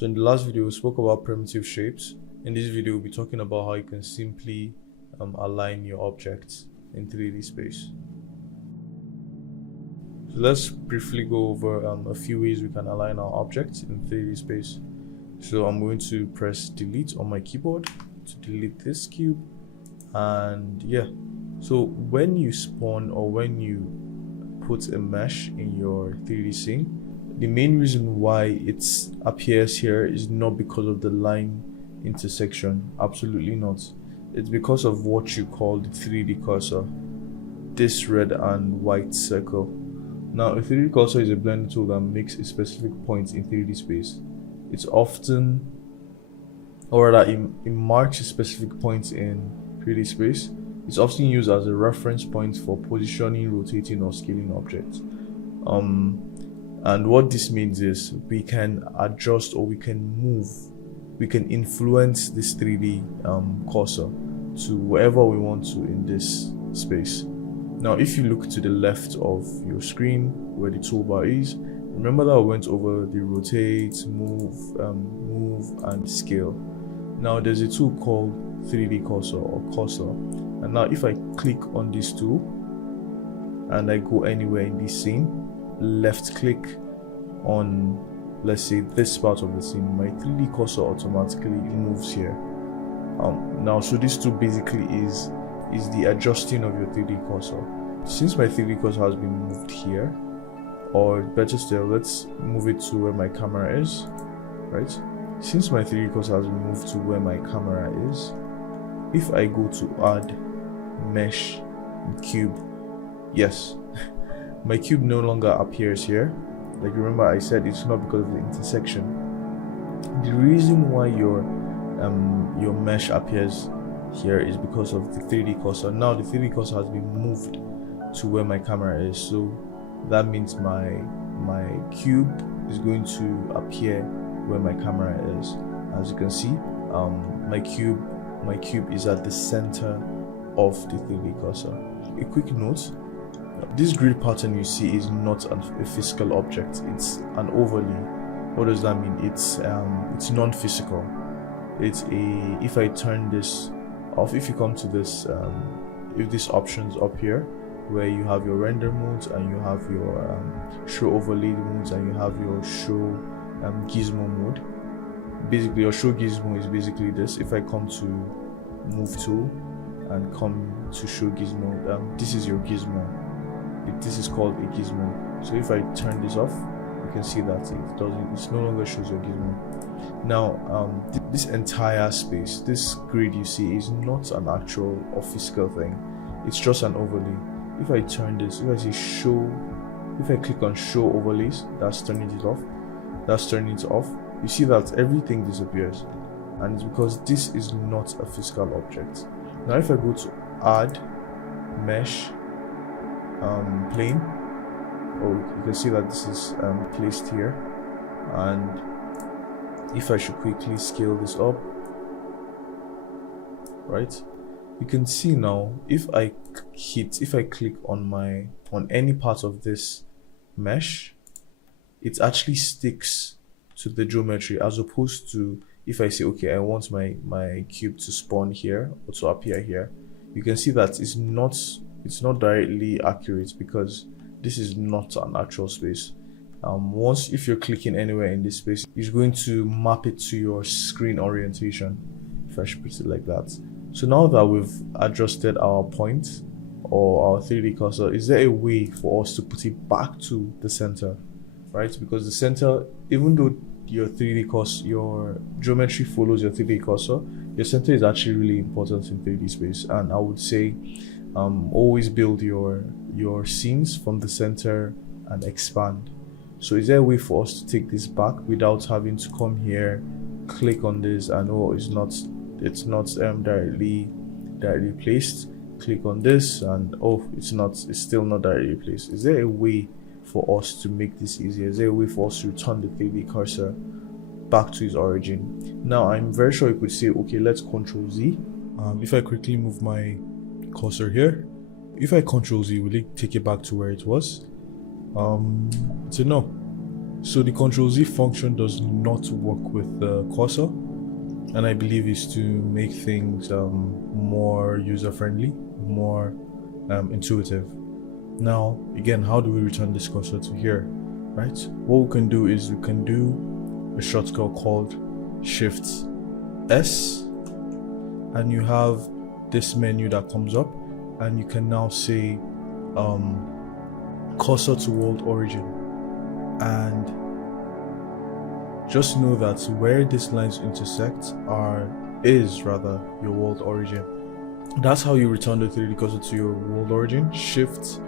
So in the last video we spoke about primitive shapes. In this video we'll be talking about how you can simply align your objects in 3D space. So let's briefly go over a few ways we can align our objects in 3D space. So I'm going to press delete on my keyboard to delete this cube, and yeah, so when you spawn or when you put a mesh in your 3D scene, the main reason why it appears here is not because of the line intersection. Absolutely not. It's because of what you call the 3D cursor, this red and white circle. Now a 3D cursor is a blending tool that makes a specific point in 3D space. It's often, or rather it marks a specific point in 3D space. It's often used as a reference point for positioning, rotating or scaling objects. And what this means is we can adjust or we can move, we can influence this 3D cursor to wherever we want to in this space. Now if you look to the left of your screen where the toolbar is, remember that I went over the rotate, move and scale. Now there's a tool called 3D cursor or cursor, and now if I click on this tool and I go anywhere in this scene, left click on, let's say, this part of the scene, my 3D cursor automatically moves here. Now so this tool basically is the adjusting of your 3D cursor. Since my 3D cursor has been moved here, or better still, let's move it to where my camera is, right? Since my 3D cursor has been moved to where my camera is, if I go to add mesh cube, yes, my cube no longer appears here. Like remember I said it's not because of the intersection. The reason why your mesh appears here is because of the 3D cursor. Now the 3D cursor has been moved to where my camera is, so that means my cube is going to appear where my camera is. As you can see, my cube is at the center of the 3D cursor. A quick note, this grid pattern you see is not a physical object, it's an overlay. What does that mean? It's non-physical. It's a, if I turn this off, if you come to this if this options up here where you have your render modes and you have your show overlay modes and you have your show gizmo mode, basically your show gizmo is basically this. If I come to move tool and come to show gizmo, this is your gizmo. This is called a gizmo. So if I turn this off, you can see that it no longer shows your gizmo. Now this entire space, this grid you see, is not an actual or physical thing, it's just an overlay. If I turn this, if I say show, if I click on show overlays, that's turning it off, that's turning it off, you see that everything disappears, and it's because this is not a physical object. Now if I go to add mesh plane, you can see that this is placed here, and if I should quickly scale this up, right, you can see now if I click on any part of this mesh, it actually sticks to the geometry, as opposed to if I say okay, I want my cube to spawn here or to appear here. You can see that it's not directly accurate because this is not an actual space. If you're clicking anywhere in this space, it's going to map it to your screen orientation, if I should put it like that. So now that we've adjusted our point or our 3D cursor, is there a way for us to put it back to the center, right? Because the center, even though your 3D cursor, your geometry follows your 3D cursor, your center is actually really important in 3D space. And I would say always build your scenes from the center and expand. So is there a way for us to take this back without having to come here, click on this, and oh, it's not directly placed, click on this, and oh, it's still not directly placed? Is there a way for us to make this easier? Is there a way for us to return the 3D cursor back to its origin? Now I'm very sure you could say, okay, let's Ctrl Z. If I quickly move my cursor here, if I Ctrl Z, will it take it back to where it was? So no, So the Ctrl Z function does not work with the cursor, and I believe is to make things more user-friendly, more intuitive. Now, again, how do we return this cursor to here, right? What we can do is we can do a shortcut called Shift S, and you have this menu that comes up, and you can now say cursor to world origin, and just know that where these lines intersect is your world origin. That's how you return the 3D cursor to your world origin. Shift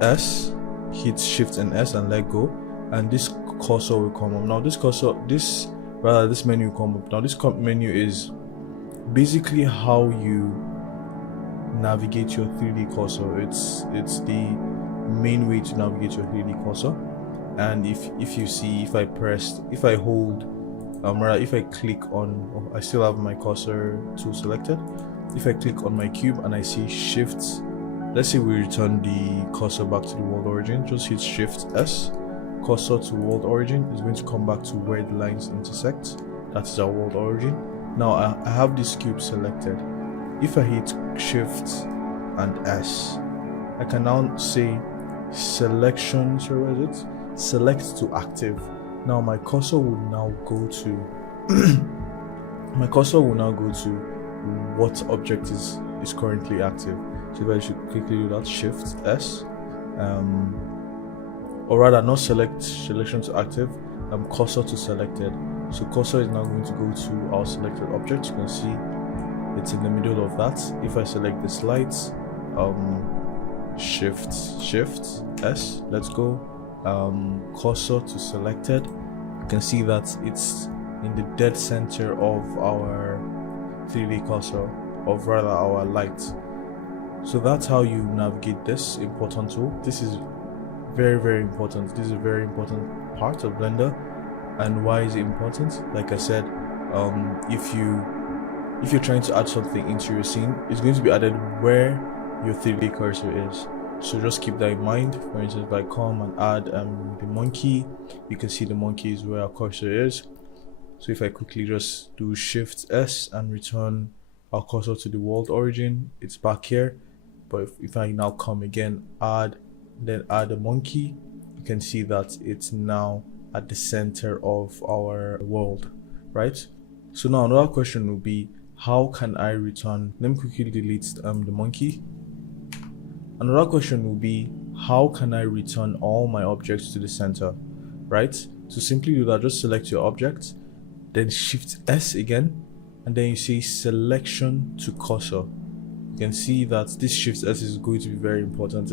S, hit Shift and S and let go, and this cursor will come up. Now this menu will come up. Now this menu is basically how you navigate your 3D cursor. It's the main way to navigate your 3D cursor. And if you see, if I click on, I still have my cursor tool selected. If I click on my cube and I see Shift, let's say we return the cursor back to the world origin, just hit Shift S, cursor to world origin is going to come back to where the lines intersect. That is our world origin. Now I have this cube selected. If I hit Shift and S, I can now say selection, select to active. Now my cursor will now go to what object is currently active. So if I should quickly do that, Shift S, or rather not selection to active, cursor to selected. So cursor is now going to go to our selected object. You can see it's in the middle of that. If I select the slides, Shift S, let's go, cursor to selected. You can see that it's in the dead center of our 3D cursor, of rather our light. So that's how you navigate this important tool. This is very, very important. This is a very important part of Blender. And why is it important? Like I said, if you're trying to add something into your scene, it's going to be added where your 3D cursor is. So just keep that in mind. For instance, if I come and add the monkey, you can see the monkey is where our cursor is. So if I quickly just do Shift S and return our cursor to the world origin, it's back here. But if I now come again, add a monkey, you can see that it's now at the center of our world, right? So now another question will be, how can I return? Let me quickly delete the monkey. Another question will be, how can I return all my objects to the center, right? To simply do that, just select your object, then Shift S again, and then you say selection to cursor. You can see that this Shift S is going to be very important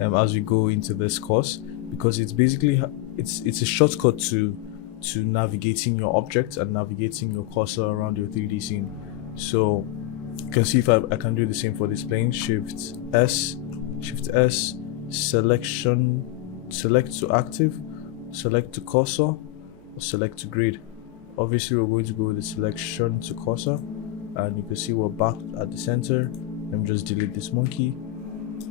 as we go into this course, because it's basically it's a shortcut to navigating your object and navigating your cursor around your 3D scene. So you can see if I can do the same for this plane. Shift S, select to active, select to cursor, or select to grid. Obviously we're going to go with the selection to cursor, and you can see we're back at the center. Let me just delete this monkey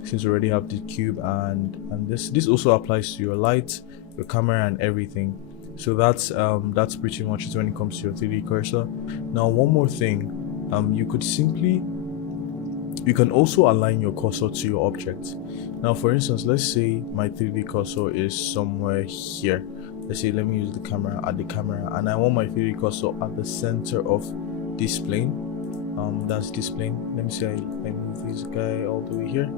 since we already have the cube, and this also applies to your light, your camera, and everything. So that's pretty much it when it comes to your 3D cursor. Now one more thing, you can also align your cursor to your object. Now for instance, let's say my 3D cursor is somewhere here. Let's say, let me use the camera, and I want my 3D cursor at the center of this plane. That's this plane. Let me see, I move this guy all the way here.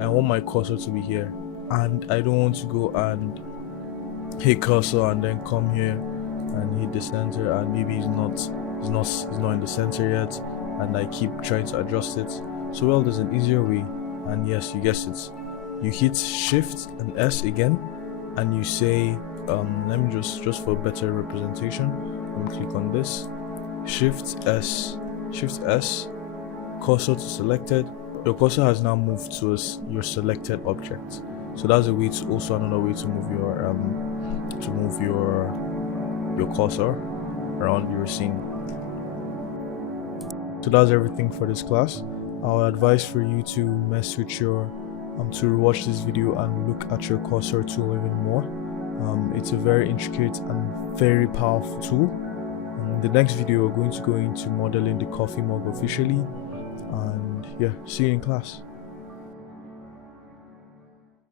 I want my cursor to be here, and I don't want to go and hit cursor and then come here and hit the center, and maybe it's not in the center yet, and I keep trying to adjust it. So well, there's an easier way, and yes, you guessed it. You hit Shift and S again, and you say, let me just for better representation, let me click on this, Shift S, cursor to selected. Your cursor has now moved to your selected object. So that's a way to also another way to move your cursor around your scene. So that's everything for this class. I would advise for you to mess with your to watch this video and look at your cursor tool even more. It's a very intricate and very powerful tool. In the next video, we're going to go into modeling the coffee mug officially, and yeah, see you in class.